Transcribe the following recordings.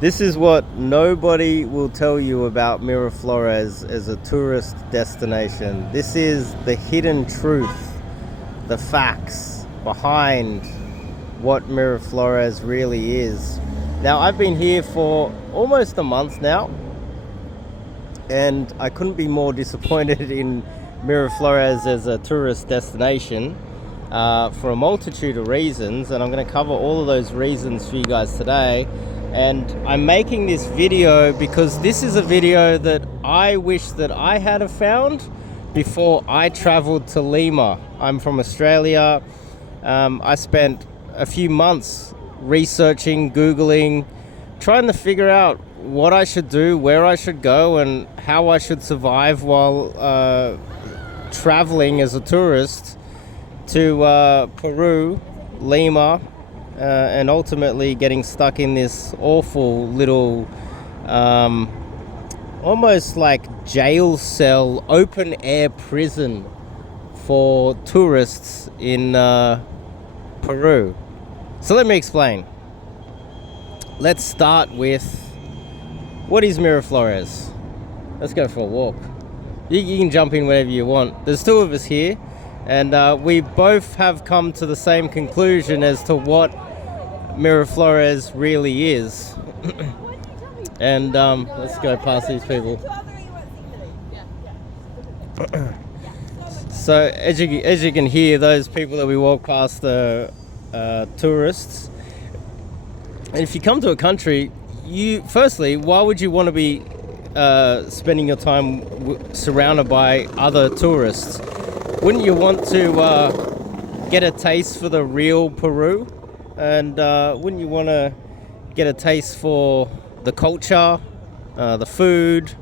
This is what nobody will tell you about Miraflores as a tourist destination. This is the hidden truth, the facts behind what Miraflores really is. Now, I've been here for almost a month now, and I couldn't be more disappointed in Miraflores as a tourist destination for a multitude of reasons, and I'm going to cover all of those reasons for you guys today. And I'm making this video because this is a video that I wish that I had found before I traveled to Lima. I'm from Australia. I spent a few months researching, Googling, trying to figure out what I should do, where I should go, and how I should survive while traveling as a tourist to Peru, Lima, and ultimately getting stuck in this awful little almost like jail cell, open air prison for tourists in Peru. So let me explain. Let's start with, what is Miraflores? Let's go for a walk. You can jump in whenever you want. There's two of us here, and we both have come to the same conclusion as to what Miraflores really is. And let's go past these people. So as you can hear, those people that we walk past are tourists. And if you come to a country, firstly, why would you want to be spending your time surrounded by other tourists? Wouldn't you want to get a taste for the real Peru? And wouldn't you want to get a taste for the culture, the food,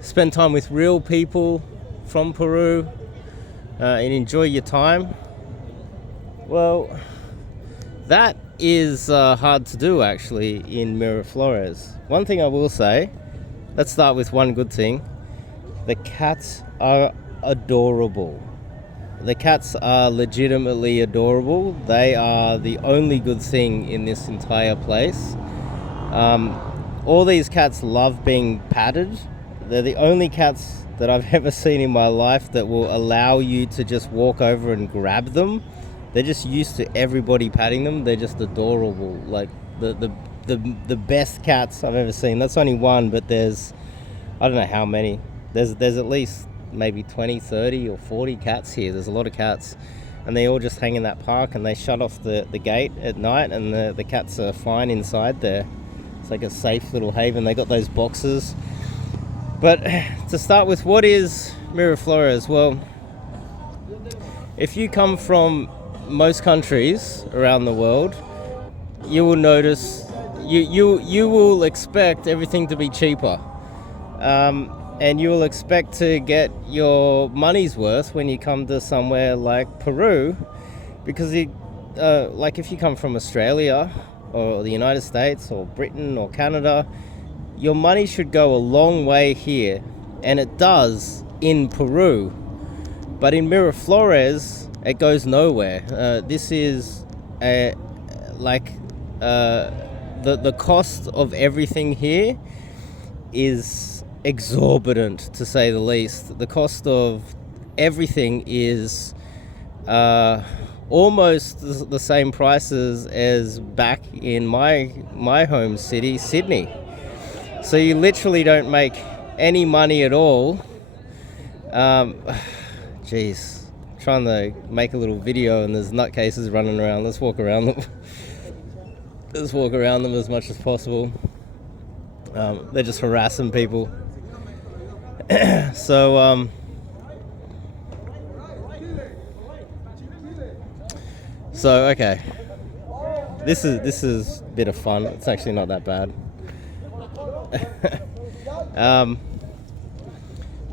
spend time with real people from Peru, and enjoy your time? Well, that is hard to do actually in Miraflores. One thing I will say, let's start with one good thing. The cats are adorable. The cats are legitimately adorable. They are the only good thing in this entire place. All these cats love being patted. They're the only cats that I've ever seen in my life that will allow you to just walk over and grab them. They're just used to everybody patting them. They're just adorable. Like the best cats I've ever seen. That's only one, but there's, I don't know how many. There's at least maybe 20, 30 or 40 cats here. There's a lot of cats, and they all just hang in that park, and they shut off the gate at night, and the cats are fine inside there. It's like a safe little haven. They got those boxes. But to start with, what is Miraflores? Well, if you come from most countries around the world, you will notice, you will expect everything to be cheaper. And you will expect to get your money's worth when you come to somewhere like Peru, because like if you come from Australia or the United States or Britain or Canada, your money should go a long way here, and it does in Peru. But in Miraflores, it goes nowhere. This is the cost of everything here is exorbitant, to say the least. The cost of everything is almost the same prices as back in my home city, Sydney. So you literally don't make any money at all. Jeez, trying to make a little video and there's nutcases running around. Let's walk around them. Let's walk around them as much as possible. They're just harassing people. So okay, this is a bit of fun. It's actually not that bad.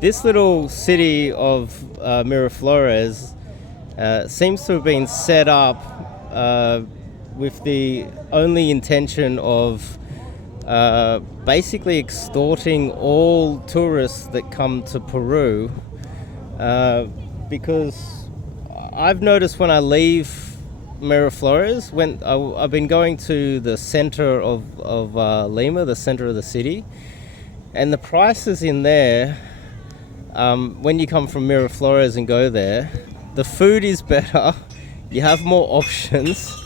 This little city of Miraflores seems to have been set up with the only intention of basically extorting all tourists that come to Peru, because I've noticed when I leave Miraflores, I've been going to the center of Lima, the center of the city, and the prices in there, when you come from Miraflores and go there, the food is better. You have more options.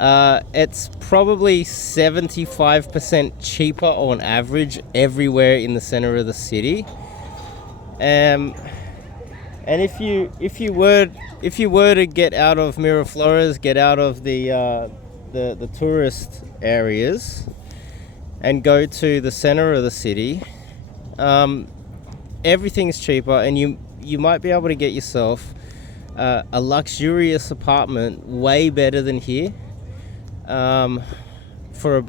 It's probably 75% cheaper on average everywhere in the center of the city. And if you were to get out of Miraflores, get out of the tourist areas, and go to the center of the city, everything's cheaper, and you might be able to get yourself a luxurious apartment way better than here, for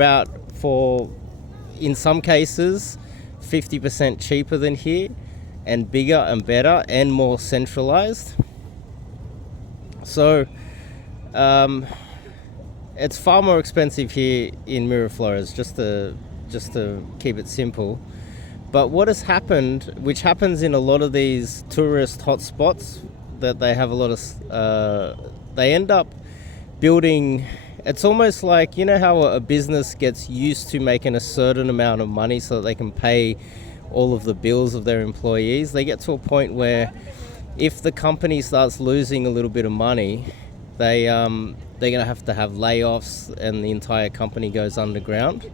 in some cases 50% cheaper than here, and bigger and better and more centralized. So it's far more expensive here in Miraflores, just to keep it simple. But what has happened, which happens in a lot of these tourist hotspots, that they have a lot of they end up building. It's almost like, you know how a business gets used to making a certain amount of money so that they can pay all of the bills of their employees. They get to a point where if the company starts losing a little bit of money, they're gonna have to have layoffs, and the entire company goes underground.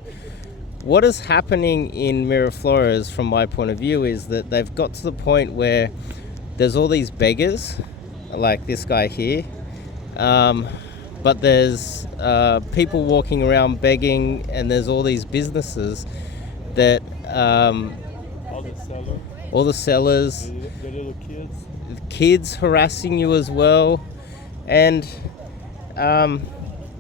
What is happening in Miraflores, from my point of view, is that they've got to the point where there's all these beggars, like this guy here, but there's people walking around begging, and there's all these businesses that all the sellers, the little kids harassing you as well, and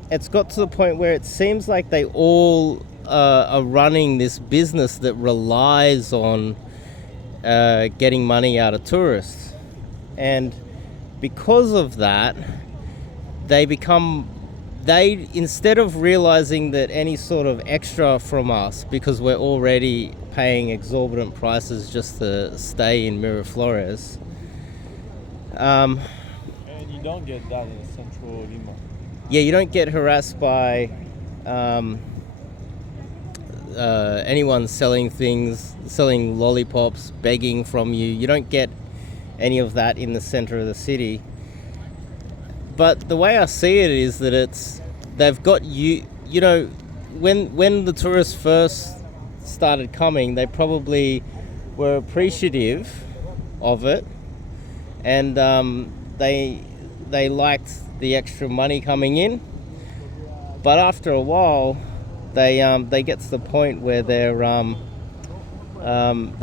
it's got to the point where it seems like they all are running this business that relies on getting money out of tourists, and because of that, they instead of realizing that any sort of extra from us, because we're already paying exorbitant prices just to stay in Miraflores. And you don't get that in central Lima. Yeah, you don't get harassed by anyone selling lollipops, begging from you. You don't get any of that in the center of the city. But the way I see it is that they've got you know, when the tourists first started coming, they probably were appreciative of it, and they liked the extra money coming in. But after a while, they get to the point where they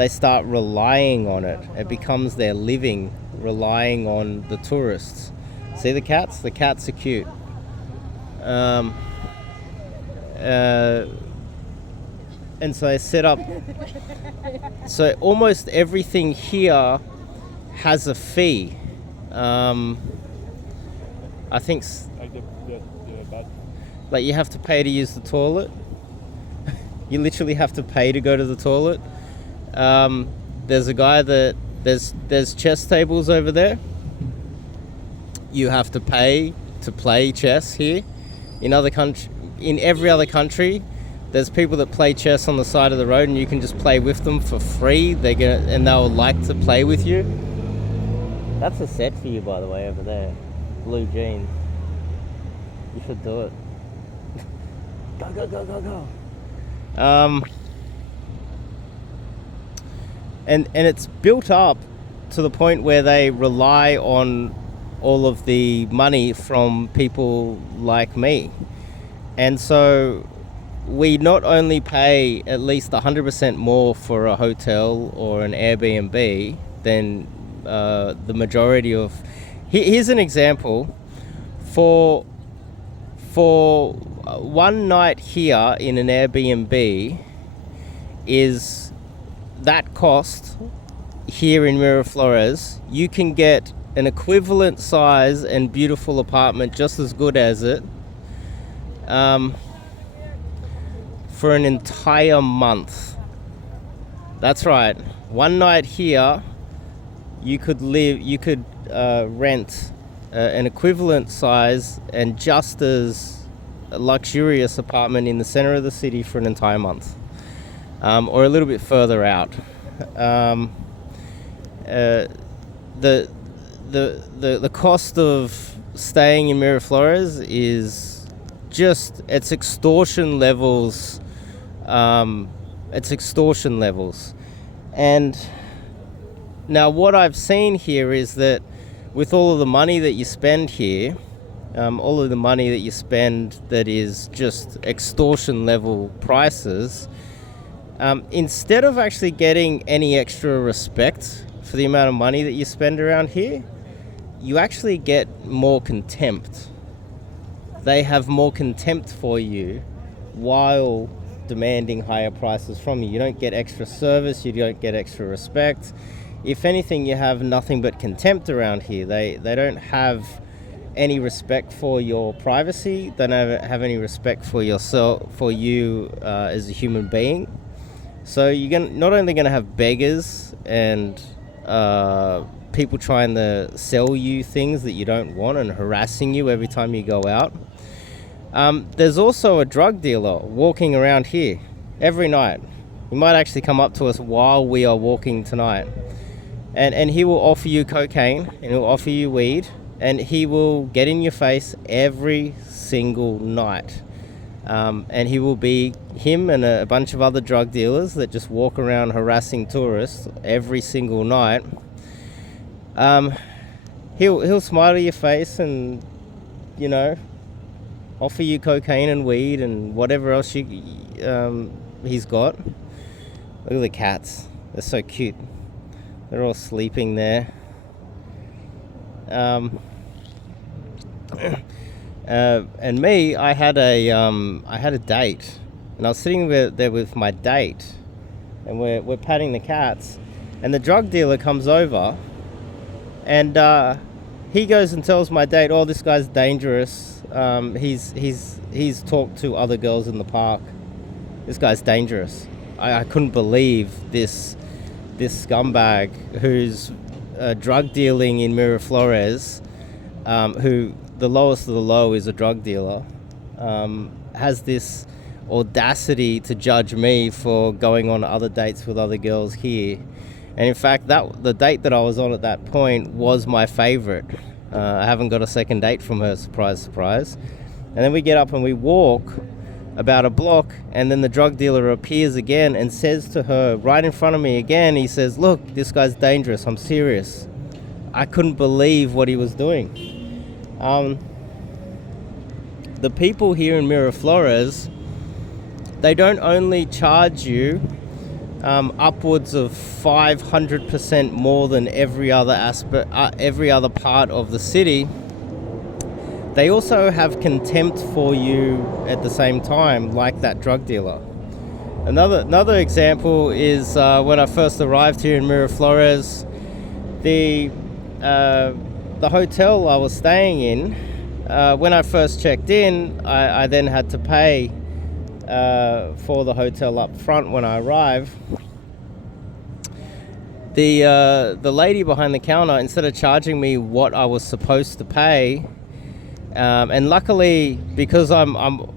start relying on it. It becomes their living, relying on the tourists. See the cats? The cats are cute. And so they set up. So almost everything here has a fee. I think Like the bathroom. like you have to pay to use the toilet. You literally have to pay to go to the toilet. There's a guy there's chess tables over there. You have to pay to play chess here. In every other country, there's people that play chess on the side of the road, and you can just play with them for free. They'll like to play with you. That's a set for you, by the way, over there. Blue jeans. You should do it. Go, go, go, go, go. And it's built up to the point where they rely on all of the money from people like me. And so we not only pay at least 100% more for a hotel or an Airbnb than the majority of... Here's an example. For one night here in an Airbnb is that cost here in Miraflores. You can get an equivalent size and beautiful apartment, just as good as it, for an entire month. That's right. One night here, you could rent an equivalent size and just as luxurious apartment in the center of the city for an entire month, or a little bit further out. The cost of staying in Miraflores is just, it's extortion levels. And now what I've seen here is that with all of the money that you spend here, all of the money that you spend that is just extortion level prices, instead of actually getting any extra respect for the amount of money that you spend around here, you actually get more contempt. They have more contempt for you while demanding higher prices from you. You don't get extra service, you don't get extra respect. If anything, you have nothing but contempt around here. They don't have any respect for your privacy. They don't have any respect for yourself, for you as a human being. So you're not only going to have beggars and people trying to sell you things that you don't want and harassing you every time you go out. There's also a drug dealer walking around here every night. He might actually come up to us while we are walking tonight. And he will offer you cocaine, and he'll offer you weed, and he will get in your face every single night. And he will be him and a bunch of other drug dealers that just walk around harassing tourists every single night. He'll smile to your face and, you know, offer you cocaine and weed and whatever else he's got. Look at the cats. They're so cute. They're all sleeping there. And me, I had a date, and I was sitting there with my date, and we're patting the cats, and the drug dealer comes over, and he goes and tells my date, "Oh, this guy's dangerous. He's talked to other girls in the park. This guy's dangerous." I couldn't believe this scumbag who's drug dealing in Miraflores, who the lowest of the low is a drug dealer, has this audacity to judge me for going on other dates with other girls here. And in fact, the date that I was on at that point was my favorite. I haven't got a second date from her, surprise, surprise. And then we get up and we walk about a block, and then the drug dealer appears again and says to her right in front of me again, he says, "Look, this guy's dangerous, I'm serious." I couldn't believe what he was doing. The people here in Miraflores, they don't only charge you upwards of 500% more than every other part of the city. They also have contempt for you at the same time, like that drug dealer. Another example is when I first arrived here in Miraflores, the hotel I was staying in, when I first checked in, I then had to pay for the hotel up front when I arrived. The lady behind the counter, instead of charging me what I was supposed to pay, and luckily, because I'm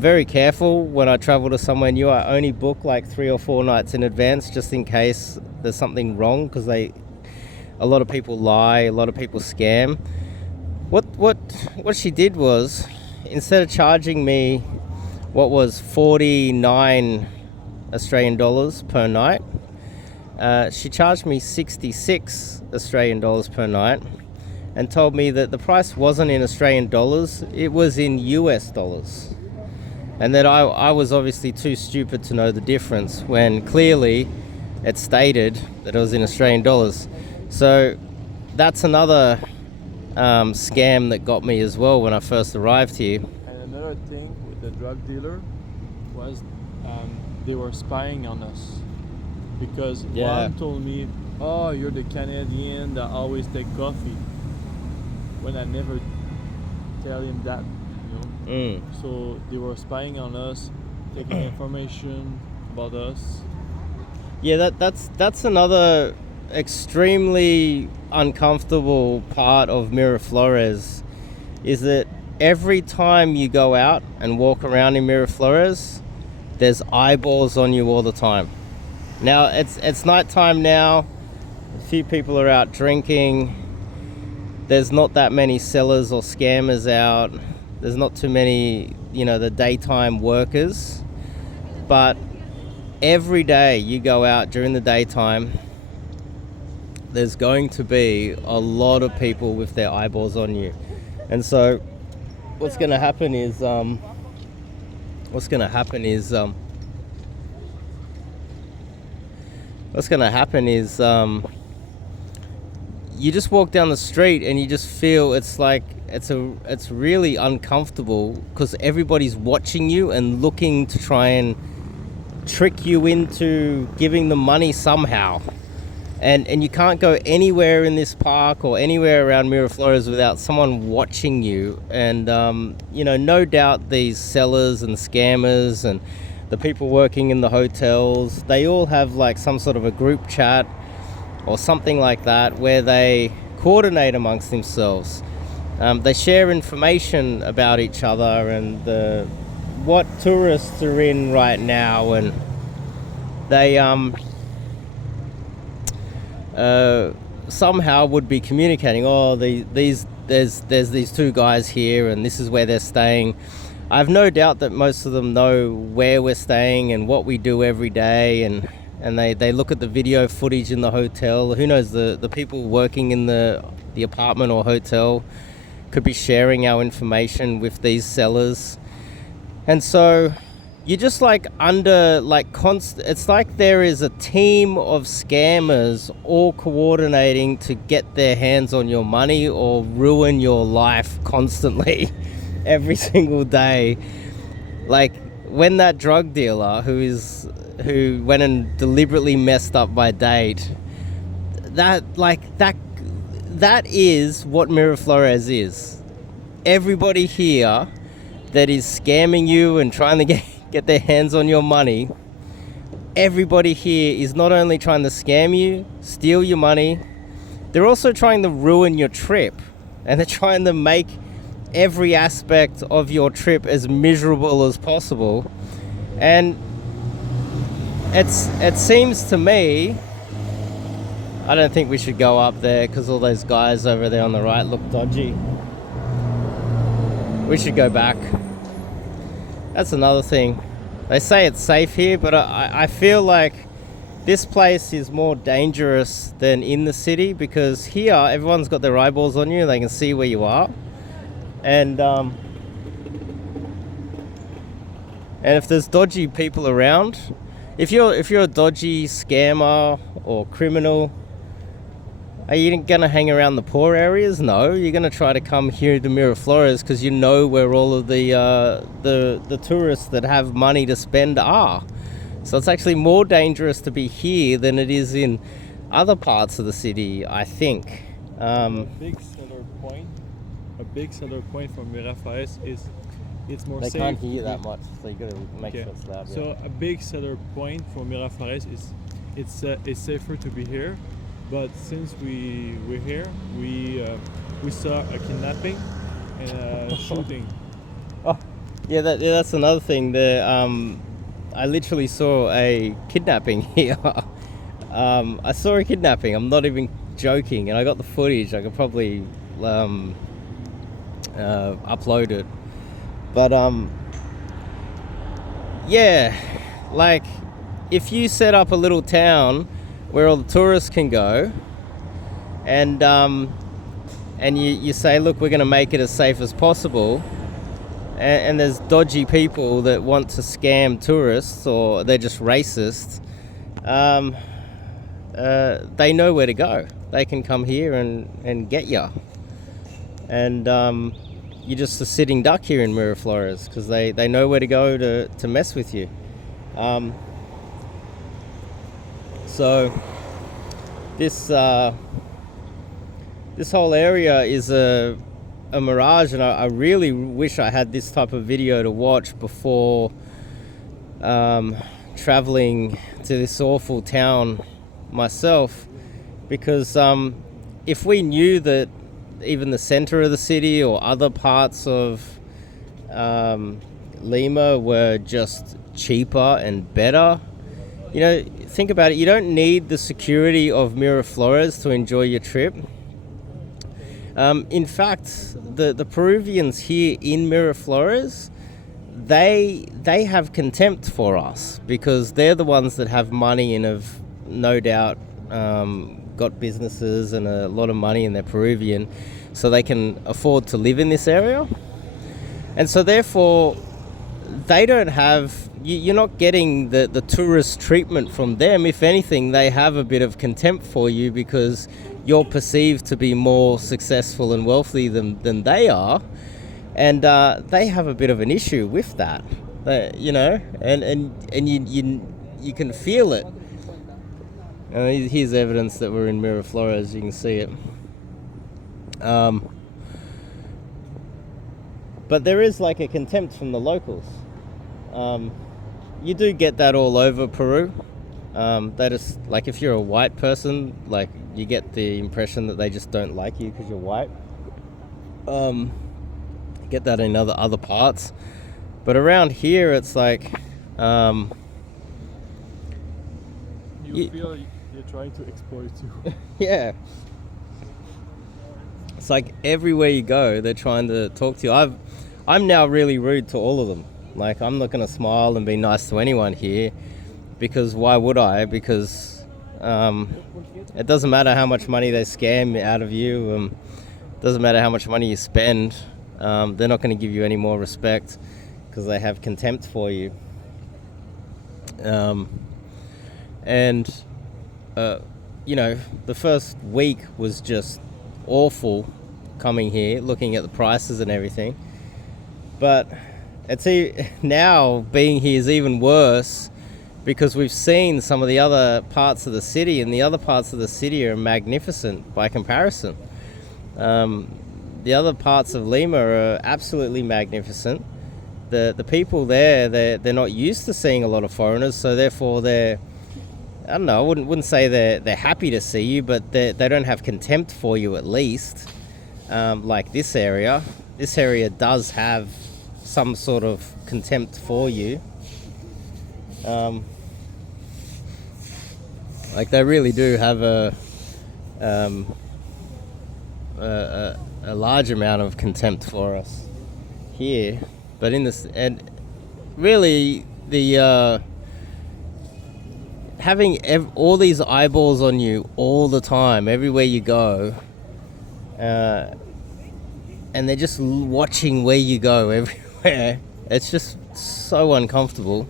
very careful when I travel to somewhere new, I only book like 3 or 4 nights in advance just in case there's something wrong, because a lot of people lie, a lot of people scam. What she did was, instead of charging me what was 49 Australian dollars per night, she charged me 66 Australian dollars per night, and told me that the price wasn't in Australian dollars, it was in US dollars. And that I was obviously too stupid to know the difference, when clearly it stated that it was in Australian dollars. So that's another scam that got me as well when I first arrived here. And another thing with the drug dealer was they were spying on us, because one told me, "Oh, you're the Canadian that always take coffee," when I never tell him that, you know. So they were spying on us, taking information about us. Yeah, that's another extremely uncomfortable part of Miraflores is that every time you go out and walk around in Miraflores, there's eyeballs on you all the time. Now it's nighttime now. A few people are out drinking. There's not that many sellers or scammers out. There's not too many, the daytime workers. But every day you go out during the daytime, there's going to be a lot of people with their eyeballs on you. And so what's going to happen is you just walk down the street and you just feel it's really uncomfortable because everybody's watching you and looking to try and trick you into giving them money somehow. And you can't go anywhere in this park or anywhere around Miraflores without someone watching you. And, no doubt these sellers and scammers and the people working in the hotels, they all have like some sort of a group chat or something like that where they coordinate amongst themselves. They share information about each other and what tourists are in right now, and they somehow would be communicating, there's these two guys here and this is where they're staying. I have no doubt that most of them know where we're staying and what we do every day, and they look at the video footage in the hotel. Who knows, the people working in the apartment or hotel could be sharing our information with these sellers. And so you're just it's like there is a team of scammers all coordinating to get their hands on your money or ruin your life constantly every single day. Like when that drug dealer who went and deliberately messed up my date, that is what Miraflores is. Everybody here that is scamming you and trying to get their hands on your money, everybody here is not only trying to scam you, steal your money, they're also trying to ruin your trip. And they're trying to make every aspect of your trip as miserable as possible. And it seems to me, I don't think we should go up there because all those guys over there on the right look dodgy. We should go back. That's another thing. They say it's safe here, but I feel like this place is more dangerous than in the city, because here everyone's got their eyeballs on you. They can see where you are. And if there's dodgy people around, if you're a dodgy scammer or criminal, are you going to hang around the poor areas? No, you're going to try to come here to Miraflores because you know where all of the tourists that have money to spend are. So it's actually more dangerous to be here than it is in other parts of the city, I think. A big seller point for Miraflores is it's more safe. They can't hear that much, so you got to make sure it's loud. So a big seller point for Miraflores is it's safer to be here. But since we're here, we saw a kidnapping and a shooting. Oh, yeah, that's another thing. I literally saw a kidnapping here. I saw a kidnapping. I'm not even joking, and I got the footage. I could probably upload it. But yeah, like if you set up a little town where all the tourists can go, and you say, look, we're going to make it as safe as possible, and there's dodgy people that want to scam tourists, or they're just racist, they know where to go. They can come here and get you. And you're just a sitting duck here in Miraflores because they know where to go to mess with you. So this whole area is a mirage, and I really wish I had this type of video to watch before traveling to this awful town myself, because if we knew that even the center of the city or other parts of Lima were just cheaper and better, you know, think about it. You don't need the security of Miraflores to enjoy your trip. In fact, the Peruvians here in Miraflores, they have contempt for us because they're the ones that have money and have no doubt got businesses and a lot of money, and they're Peruvian, so they can afford to live in this area. And so therefore, they don't have, you're not getting the tourist treatment from them. If anything, they have a bit of contempt for you because you're perceived to be more successful and wealthy than they are. And they have a bit of an issue with that, you know, and you can feel it. Here's evidence that we're in Miraflores, you can see it. But there is like a contempt from the locals. You do get that all over Peru. That is, like, if you're a white person, like, you get the impression that they just don't like you because you're white. Get that in other parts, but around here it's like you feel they're trying to exploit you. Yeah, it's like everywhere you go they're trying to talk to you. I'm now really rude to all of them. Like, I'm not going to smile and be nice to anyone here, because why would I? Because it doesn't matter how much money they scam out of you. Doesn't matter how much money you spend. They're not going to give you any more respect because they have contempt for you. And you know, the first week was just awful coming here, looking at the prices and everything. But now being here is even worse because we've seen some of the other parts of the city, and the other parts of the city are magnificent by comparison. The other parts of Lima are absolutely magnificent. The people there, they're not used to seeing a lot of foreigners, so therefore I don't know, I wouldn't say they're happy to see you, but they don't have contempt for you at least. Like this area does have some sort of contempt for you. Like, they really do have a large amount of contempt for us here. But in this, and really the having all these eyeballs on you all the time, everywhere you go, and they're just watching where you go everywhere. It's just so uncomfortable.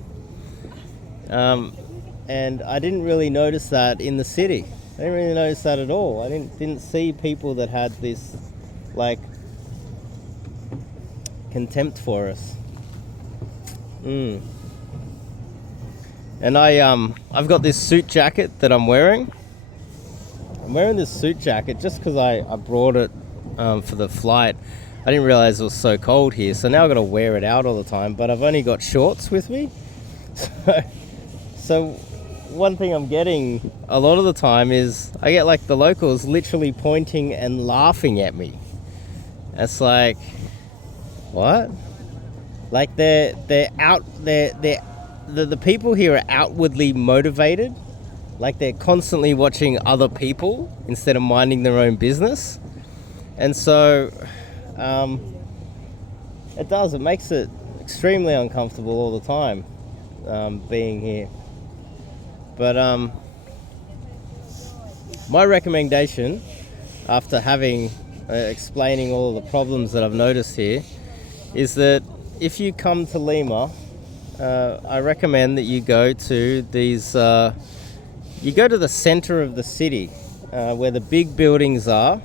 And I didn't really notice that in the city. I didn't really notice that at all. I didn't see people that had this, like, contempt for us. And I've got this suit jacket that I'm wearing. I'm wearing this suit jacket just because I brought it for the flight. I didn't realize it was so cold here, so now I've got to wear it out all the time, but I've only got shorts with me. So one thing I'm getting a lot of the time is I get, like, the locals literally pointing and laughing at me. It's like, what? Like, the people here are outwardly motivated. Like, they're constantly watching other people instead of minding their own business. And so it makes it extremely uncomfortable all the time being here. But my recommendation, after having explaining all of the problems that I've noticed here, is that if you come to Lima, I recommend that you go to these. You go to the center of the city, where the big buildings are,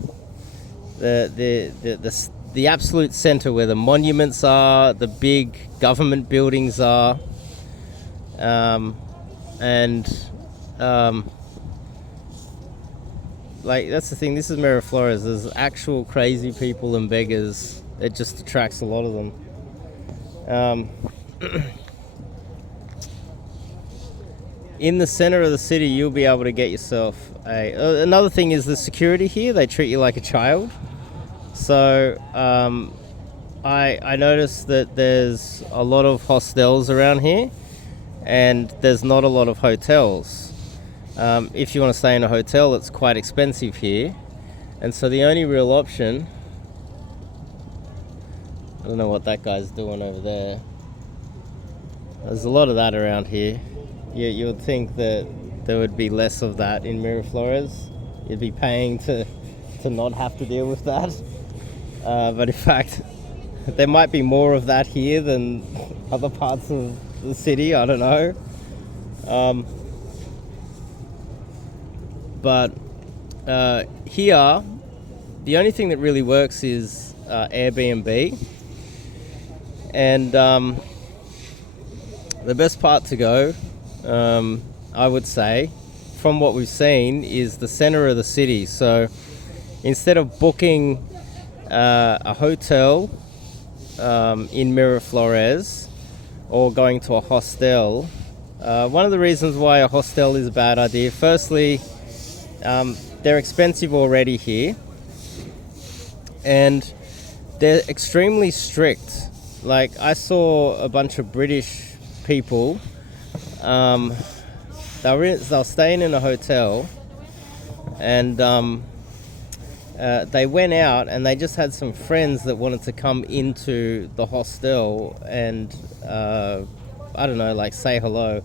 the absolute center where the monuments are, the big government buildings are, like, that's the thing. This is Miraflores. There's actual crazy people and beggars. It just attracts a lot of them. in the center of the city, you'll be able to get yourself another thing is the security here. They treat you like a child. So I noticed that there's a lot of hostels around here, and there's not a lot of hotels. If you want to stay in a hotel, it's quite expensive here, and so the only real option, I don't know what that guy's doing over there. There's a lot of that around here. You would think that there would be less of that in Miraflores. You'd be paying to not have to deal with that. But in fact, there might be more of that here than other parts of the city. I don't know. But here, the only thing that really works is Airbnb. And the best part to go, I would say, from what we've seen, is the center of the city. So instead of booking a hotel in Miraflores or going to a hostel, one of the reasons why a hostel is a bad idea, firstly, they're expensive already here, and they're extremely strict. Like, I saw a bunch of British people, they were staying in a hotel, and they went out and they just had some friends that wanted to come into the hostel and I don't know, like say hello.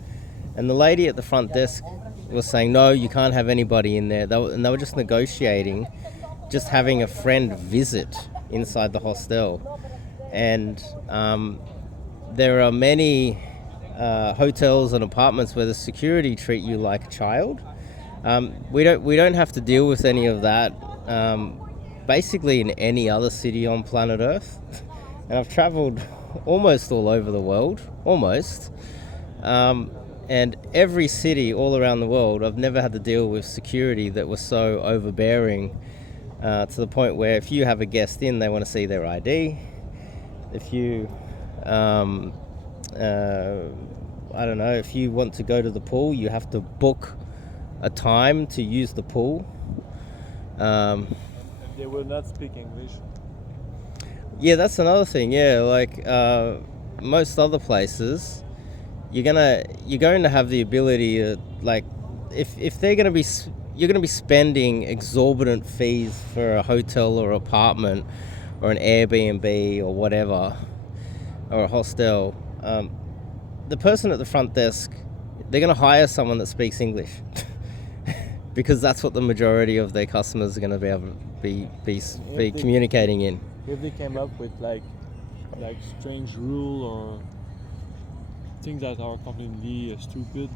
And the lady at the front desk was saying, no, you can't have anybody in there. And they were just negotiating, just having a friend visit inside the hostel. And there are many hotels and apartments where the security treat you like a child. We don't have to deal with any of that basically in any other city on planet Earth. And I've traveled almost all over the world, almost. And every city all around the world, I've never had to deal with security that was so overbearing to the point where if you have a guest in, they want to see their ID. If you, I don't know, if you want to go to the pool, you have to book a time to use the pool. They will not speak English. Yeah, that's another thing. Yeah, like most other places, you're going to have the ability to, like, if they're going to be, you're going to be spending exorbitant fees for a hotel or apartment or an Airbnb or whatever, or a hostel. The person at the front desk, they're going to hire someone that speaks English because that's what the majority of their customers are going to be able to be communicating in. If they came up with like strange rule or things that are completely stupid,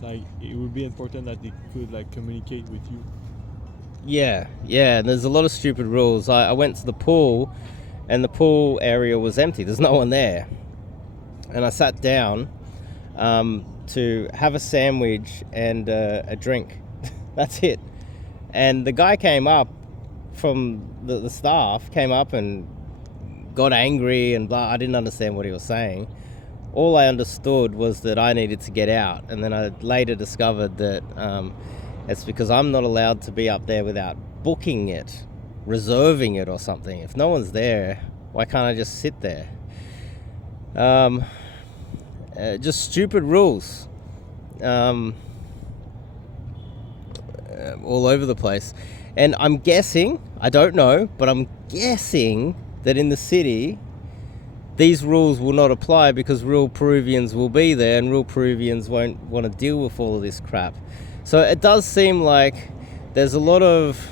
like it would be important that they could like communicate with you. Yeah, and there's a lot of stupid rules. I went to the pool, and the pool area was empty. There's no one there. And I sat down to have a sandwich and a drink. That's it. And the guy came up from the staff, came up and got angry and blah. I didn't understand what he was saying. All I understood was that I needed to get out. And then I later discovered that it's because I'm not allowed to be up there without booking it, reserving it or something. If no one's there, why can't I just sit there? Just stupid rules all over the place. And I'm guessing, I don't know, but I'm guessing that in the city, these rules will not apply because real Peruvians will be there and real Peruvians won't want to deal with all of this crap. So it does seem like there's a lot of,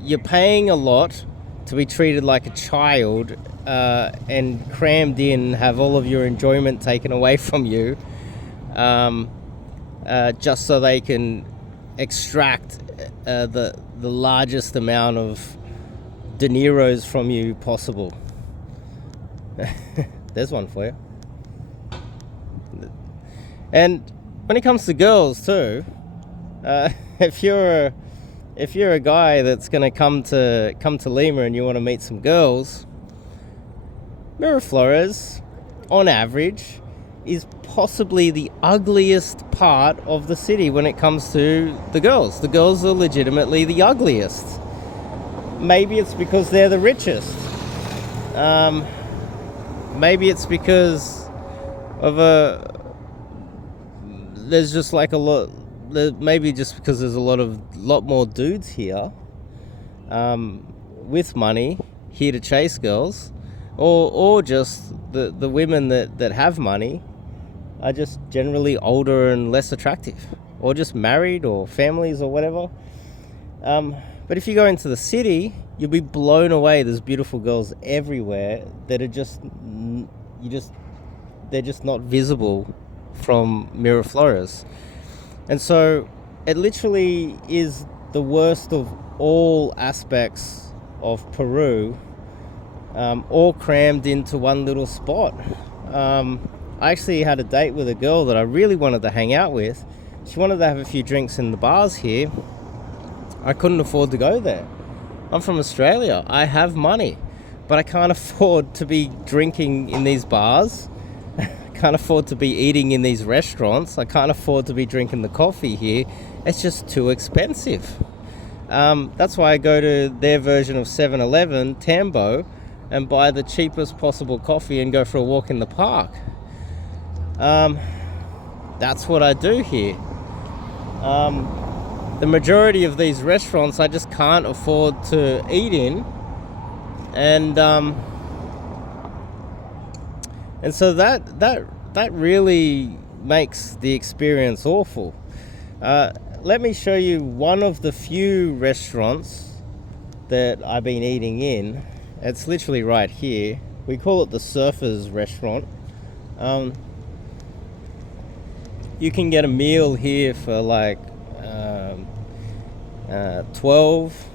you're paying a lot to be treated like a child and crammed in, have all of your enjoyment taken away from you, just so they can extract the largest amount of dineros from you possible. There's one for you. And when it comes to girls too, if you're a guy that's going to come to Lima and you want to meet some girls, Miraflores, on average, is possibly the ugliest part of the city when it comes to the girls. The girls are legitimately the ugliest. Maybe it's because they're the richest. Maybe it's because of there's just like a lot. Maybe just because there's a lot more dudes here, with money, here to chase girls, or just the women that have money are just generally older and less attractive, or just married, or families, or whatever. But if you go into the city, you'll be blown away. There's beautiful girls everywhere that are they're just not visible from Miraflores. And so it literally is the worst of all aspects of Peru, all crammed into one little spot. I actually had a date with a girl that I really wanted to hang out with. She wanted to have a few drinks in the bars here. I couldn't afford to go there. I'm from Australia. I have money, but I can't afford to be drinking in these bars. I can't afford to be eating in these restaurants. I can't afford to be drinking the coffee here. It's just too expensive. That's why I go to their version of 7-Eleven, Tambo, and buy the cheapest possible coffee and go for a walk in the park. That's what I do here. The majority of these restaurants I just can't afford to eat in, and so that really makes the experience awful. Let me show you one of the few restaurants that I've been eating in. It's literally right here. We call it the Surfers Restaurant. You can get a meal here for like 12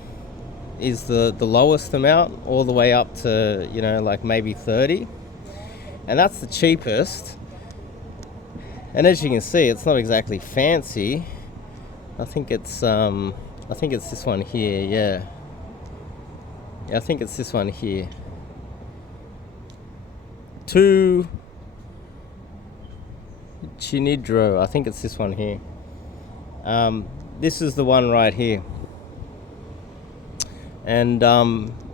is the lowest amount, all the way up to, like maybe 30, and that's the cheapest. And as you can see, it's not exactly fancy. I think it's this one here. Yeah, I think it's this one here. 2 Chinidro, I think it's this one here. This is the one right here, and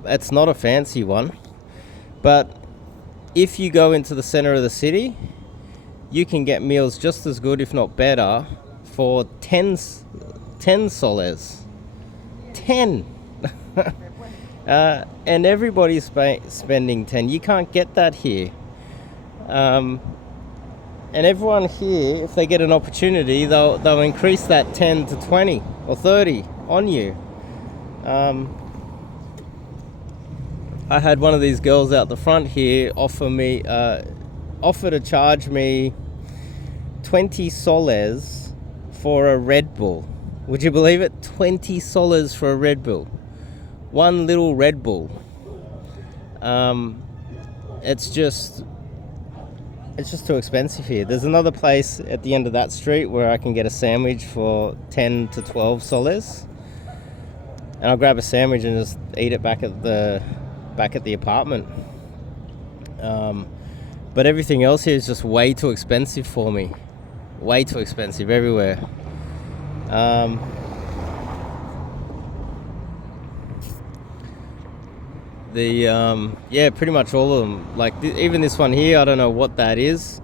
it's not a fancy one, but if you go into the center of the city, you can get meals just as good, if not better, for 10 soles. 10. And everybody's spending 10. You can't get that here. And everyone here, if they get an opportunity, they'll increase that 10 to 20 or 30 on you. I had one of these girls out the front here offer to charge me 20 soles for a Red Bull. Would you believe it? 20 soles for a Red Bull. One little Red Bull. It's just too expensive here. There's another place at the end of that street where I can get a sandwich for 10 to 12 soles. And I'll grab a sandwich and just eat it back at the apartment. But everything else here is just way too expensive for me. Way too expensive everywhere. Pretty much all of them. Like even this one here, I don't know what that is.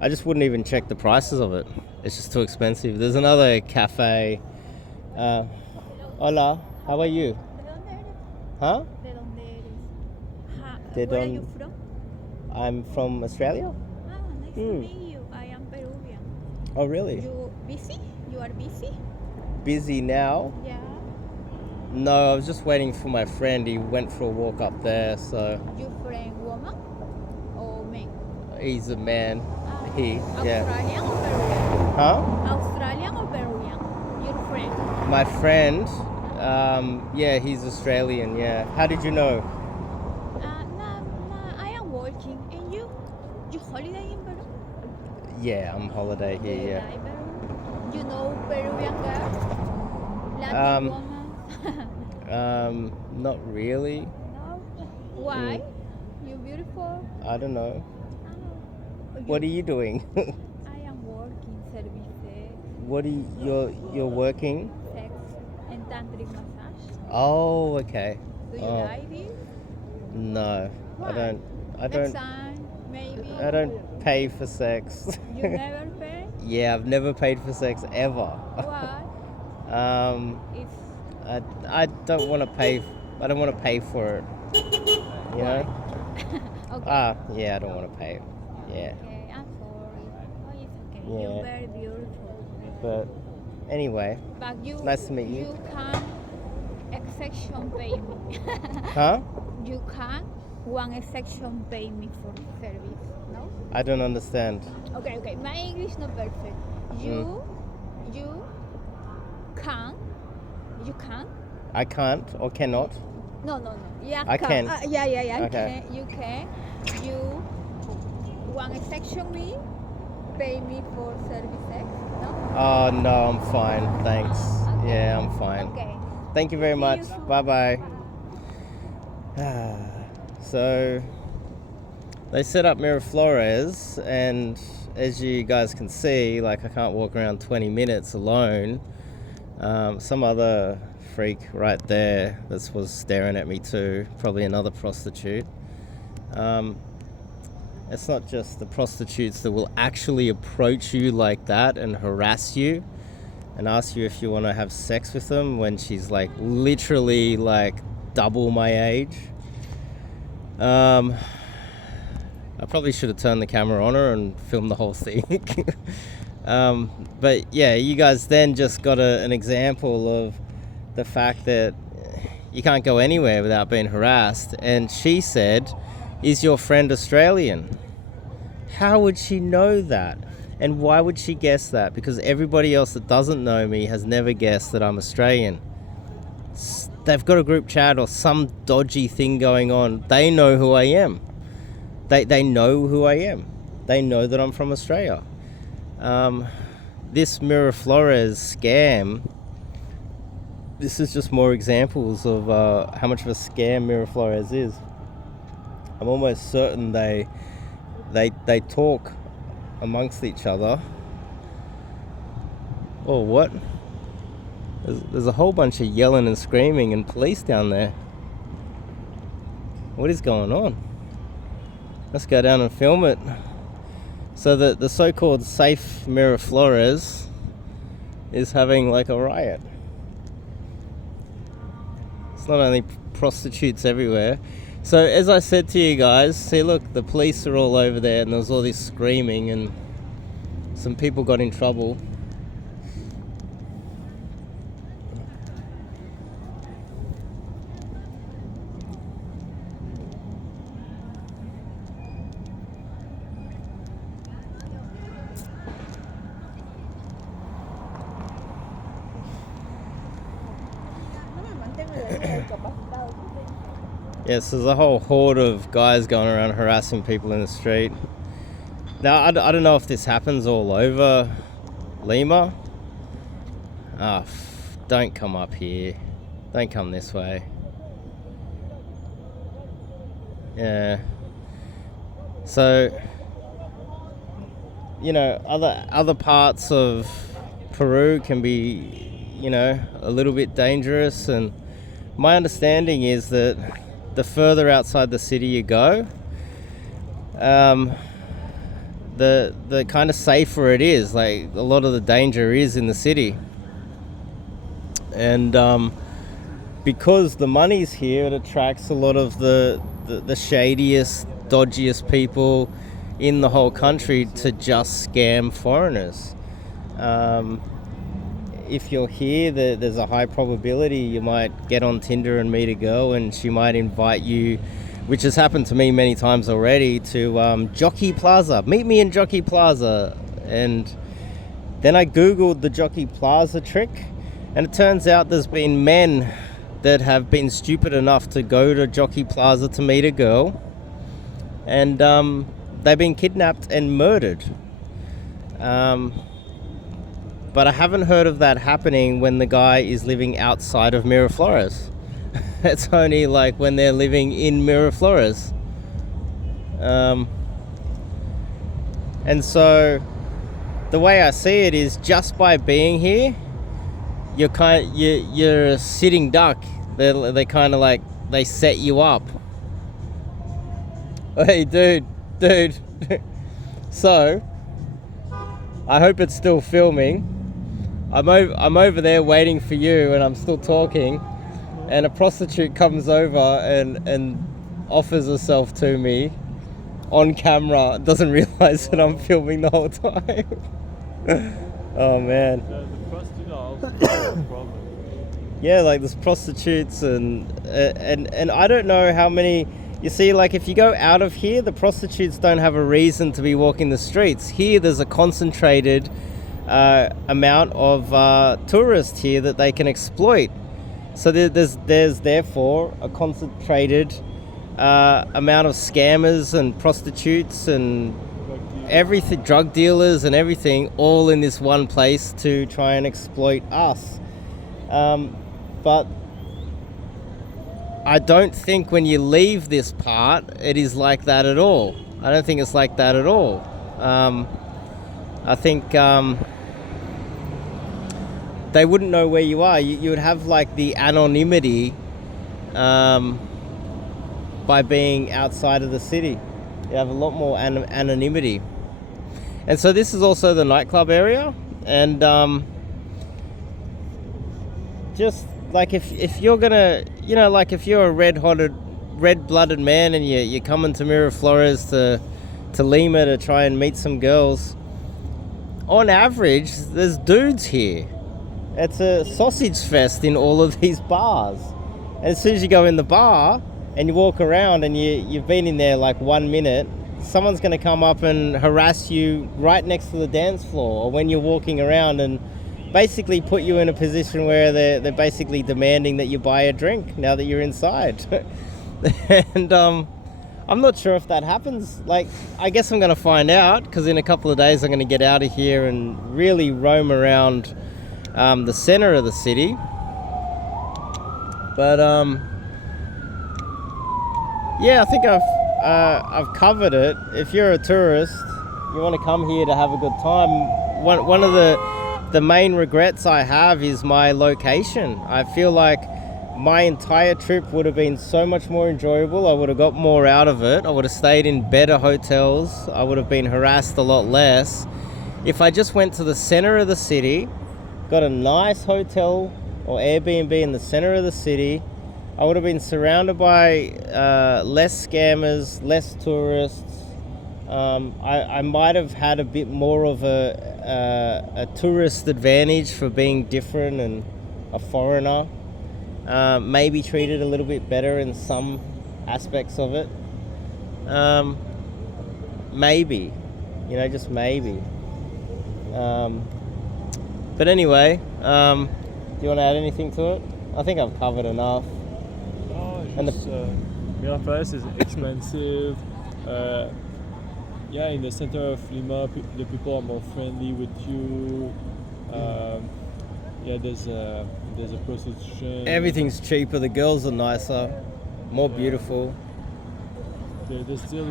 I just wouldn't even check the prices of it. It's just too expensive. There's another cafe. Hola, how are you? Huh? Where are you from? I'm from Australia. Ah, nice to meet you. I am Peruvian. Oh, really? You busy? You are busy? Busy now? Yeah. No, I was just waiting for my friend. He went for a walk up there, so... Your friend woman or man? He's a man. He, Australian or Peruvian? Huh? Australian or Peruvian? Your friend? My friend, he's Australian, yeah. How did you know? I am working. And you? You holiday in Peru? Yeah, I'm holiday here, yeah. Peru? You know Peruvian girl? Latin woman? Not really. No? Why? You beautiful? I don't know. What are you doing? I am working services, What are you're working? sex, and tantric massage. Oh, okay. Do you Oh, like this? no, Why? I don't. I Next don't. time, maybe. I don't pay for sex. You never pay? Yeah, I've never paid for sex ever. Why? It's I don't want to pay. I don't want to pay for it. You know? okay. Yeah, I don't want to pay. Yeah, Okay, I'm sorry. Oh, it's okay. Yeah. You're very beautiful. but anyway, But you Nice to meet you. You can exception pay me. huh? You can one exception pay me for service. No? I don't understand. Okay. My English not perfect. You can you can I can't or cannot. no. Yeah, I can. Yeah. Okay. You can. You one exception me pay me for services. No? Oh no, I'm fine. Thanks. Okay. Yeah, I'm fine. Okay. Thank you very See much. you soon. Bye bye. So they set up Miraflores, and as you guys can see, like I can't walk around 20 minutes alone. Some other freak right there that was staring at me too, probably another prostitute. It's not just the prostitutes that will actually approach you like that and harass you and ask you if you want to have sex with them when she's like literally like double my age. I probably should have turned the camera on her and filmed the whole thing. But yeah, you guys then just got an example of the fact that you can't go anywhere without being harassed. And she said, "Is your friend Australian?" How would she know that? And why would she guess that? Because everybody else that doesn't know me has never guessed that I'm Australian. They've got a group chat or some dodgy thing going on. They know who I am. They know who I am. They know that I'm from Australia. This Miraflores scam, this is just more examples of how much of a scam Miraflores is. I'm almost certain they talk amongst each other. Oh, what? There's a whole bunch of yelling and screaming and police down there. What is going on? Let's go down and film it. So the so-called safe Miraflores is having like a riot. It's not only prostitutes everywhere. So as I said to you guys, see look, the police are all over there and there was all this screaming and some people got in trouble. Yes, there's a whole horde of guys going around harassing people in the street. Now, I don't know if this happens all over Lima. Don't come up here. Don't come this way. Yeah. So, you know, other parts of Peru can be, you know, a little bit dangerous, and my understanding is that the further outside the city you go, the kind of safer it is. Like a lot of the danger is in the city, and because the money's here, it attracts a lot of the shadiest, dodgiest people in the whole country to just scam foreigners. If you're here, there's a high probability you might get on Tinder and meet a girl, and she might invite you, which has happened to me many times already, to Jockey Plaza. Meet me in Jockey Plaza. And then I googled the Jockey Plaza trick, and it turns out there's been men that have been stupid enough to go to Jockey Plaza to meet a girl, and they've been kidnapped and murdered. But I haven't heard of that happening when the guy is living outside of Miraflores. It's only like when they're living in Miraflores. And so the way I see it is just by being here, you're a sitting duck. They kind of like, they set you up. Hey, dude. So, I hope it's still filming. I'm over there waiting for you, and I'm still talking. And a prostitute comes over and offers herself to me on camera. Doesn't realize that I'm filming the whole time. Oh man. The prostitutes are also a problem. Yeah, like there's prostitutes and I don't know how many. You see, like if you go out of here, the prostitutes don't have a reason to be walking the streets. Here, there's a concentrated amount of tourists here that they can exploit. So there's therefore a concentrated amount of scammers and prostitutes and everything, drug dealers and everything, all in this one place to try and exploit us. But I don't think when you leave this part, it is like that at all. I don't think it's like that at all. I think they wouldn't know where you are. You would have like the anonymity by being outside of the city. You have a lot more anonymity. And so this is also the nightclub area. And just like if you're gonna, you know, like if you're a red-blooded man and you're coming to Miraflores to Lima to try and meet some girls, on average, there's dudes here. It's a sausage fest in all of these bars. And as soon as you go in the bar and you walk around and you've been in there like 1 minute, someone's going to come up and harass you right next to the dance floor or when you're walking around and basically put you in a position where they're basically demanding that you buy a drink now that you're inside. And I'm not sure if that happens. Like, I guess I'm going to find out, because in a couple of days I'm going to get out of here and really roam around the center of the city. But yeah, I think I've covered it. If you're a tourist, you want to come here to have a good time. One of the main regrets I have is my location. I feel like my entire trip would have been so much more enjoyable. I would have got more out of it. I would have stayed in better hotels. I would have been harassed a lot less if I just went to the center of the city, got a nice hotel or Airbnb in the center of the city. I would have been surrounded by less scammers, less tourists. I might have had a bit more of a tourist advantage for being different and a foreigner. Maybe treated a little bit better in some aspects of it. Maybe, just maybe. But anyway, do you want to add anything to it? I think I've covered enough. Miraflores is expensive. Yeah, in the center of Lima, the people are more friendly with you. Yeah, there's a prostitution. Everything's cheaper. The girls are nicer, more beautiful. There's still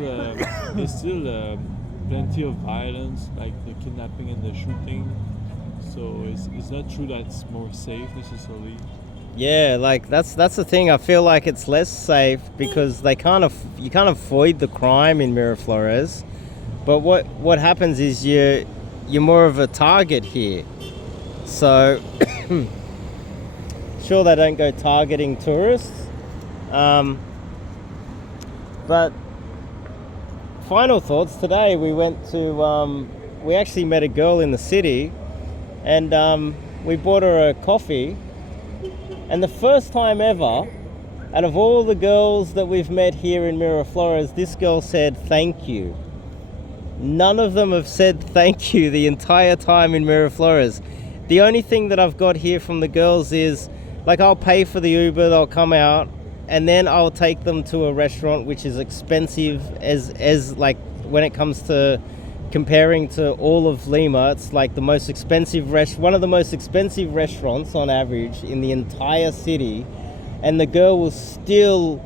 plenty of violence, like the kidnapping and the shooting. So it's not true that it's more safe necessarily. Yeah, like that's the thing. I feel like it's less safe because you can't avoid the crime in Miraflores, but what happens is you're more of a target here. So sure, they don't go targeting tourists, but final thoughts. Today we went to we actually met a girl in the city, and we bought her a coffee. And the first time ever, out of all the girls that we've met here in Miraflores, this girl said thank you. None of them have said thank you the entire time in Miraflores. The only thing that I've got here from the girls is, like, I'll pay for the Uber, they'll come out, and then I'll take them to a restaurant which is expensive as like when it comes to comparing to all of Lima. It's like the most expensive one of the most expensive restaurants on average in the entire city, and the girl will still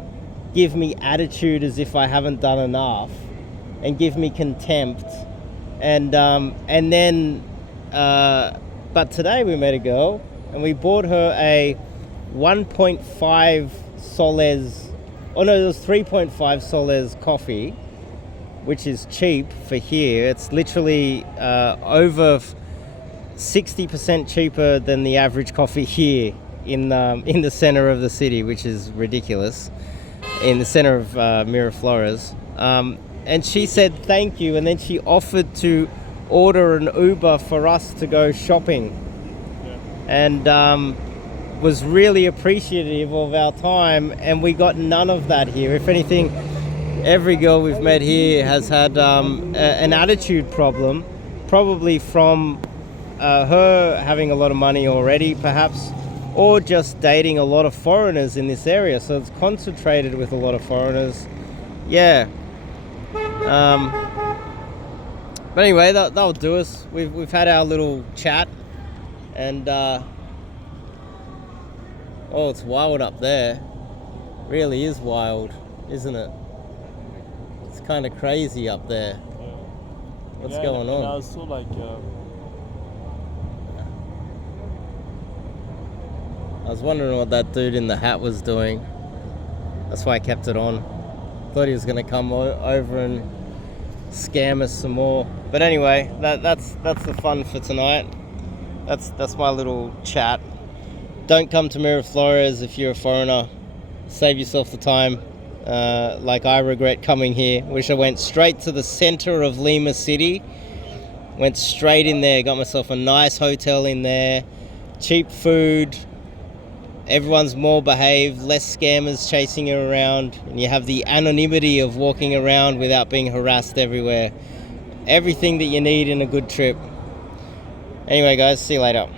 give me attitude as if I haven't done enough and give me contempt and then but today we met a girl and we bought her a 1.5 soles. Oh no, it was 3.5 soles coffee, which is cheap for here. It's literally over 60% cheaper than the average coffee here in the center of the city, which is ridiculous. In the center of Miraflores, and she said thank you, and then she offered to order an Uber for us to go shopping, and was really appreciative of our time, and we got none of that here. If anything, every girl we've met here has had an attitude problem, probably from her having a lot of money already, perhaps, or just dating a lot of foreigners in this area. So it's concentrated with a lot of foreigners. Yeah. But anyway, that'll do us. We've had our little chat, and oh, it's wild up there. Really is wild, isn't it? It's kind of crazy up there. What's going on? And also, like, I was wondering what that dude in the hat was doing. That's why I kept it on. Thought he was going to come over and scam us some more. But anyway, that's the fun for tonight. That's my little chat. Don't come to Miraflores if you're a foreigner. Save yourself the time. Like I regret coming here. Wish I went straight to the center of Lima City. Went straight in there. Got myself a nice hotel in there. Cheap food. Everyone's more behaved, less scammers chasing you around, and you have the anonymity of walking around without being harassed everywhere. Everything that you need in a good trip. Anyway guys, see you later.